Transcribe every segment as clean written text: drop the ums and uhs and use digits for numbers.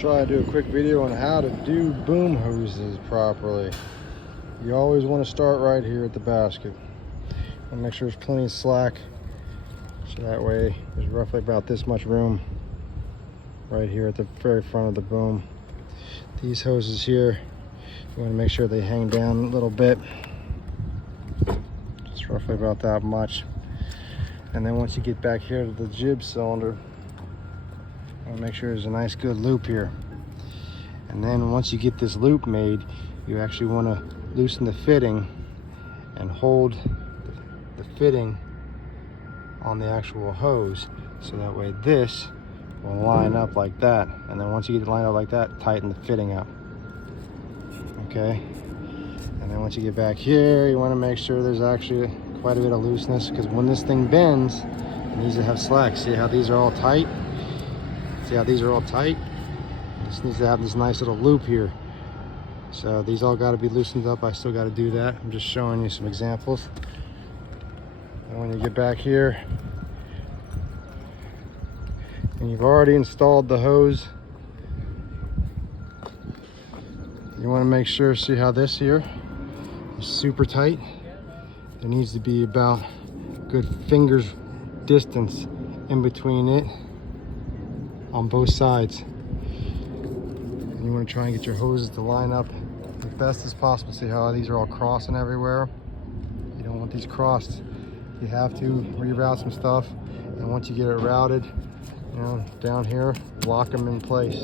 Try to do a quick video on how to do boom hoses properly. You always want to start right here at the basket and make sure there's plenty of slack, so that way there's roughly about this much room right here at the very front of the boom. These hoses here, you want to make sure they hang down a little bit, just roughly about that much. And then once you get back here to the jib cylinder, make sure there's a nice good loop here. And then once you get this loop made, you actually want to loosen the fitting and hold the fitting on the actual hose, so that way this will line up like that. And then once you get it lined up like that, tighten the fitting up. Okay, and then once you get back here, you want to make sure there's actually quite a bit of looseness, because when this thing bends, it needs to have slack. See how these are all tight? See how these are all tight? This needs to have this nice little loop here. So these all got to be loosened up. I still got to do that. I'm just showing you some examples. And when you get back here, and you've already installed the hose, you want to make sure, see how this here is super tight? There needs to be about a good finger's distance in between it on both sides. And you want to try and get your hoses to line up as best as possible. See how these are all crossing everywhere? You don't want these crossed. You have to reroute some stuff, and once you get it routed, you know, down here, lock them in place.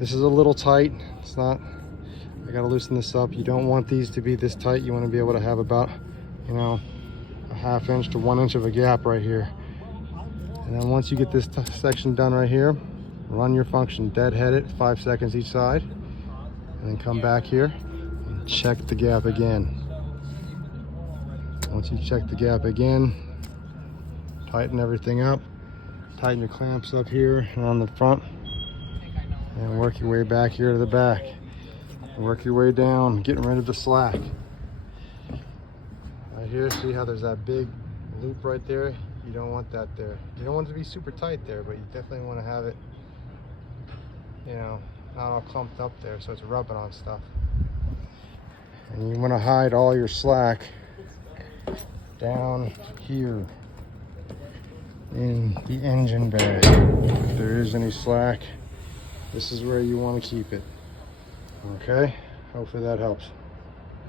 This is a little tight. It's not, I gotta loosen this up. You don't want these to be this tight. You want to be able to have about, you know, a 1/2 inch to 1 inch of a gap right here. And then once you get this section done right here, run your function, deadhead it 5 seconds each side, and then come back here and check the gap again. Once you check the gap again, tighten everything up, tighten your clamps up here and on the front, and work your way back here to the back. Work your way down, getting rid of the slack. Right here, see how there's that big loop right there? You don't want that there. You don't want it to be super tight there, but you definitely want to have it, you know, not all clumped up there so it's rubbing on stuff. And you want to hide all your slack down here in the engine bay. If there is any slack, this is where you want to keep it. Okay, hopefully that helps.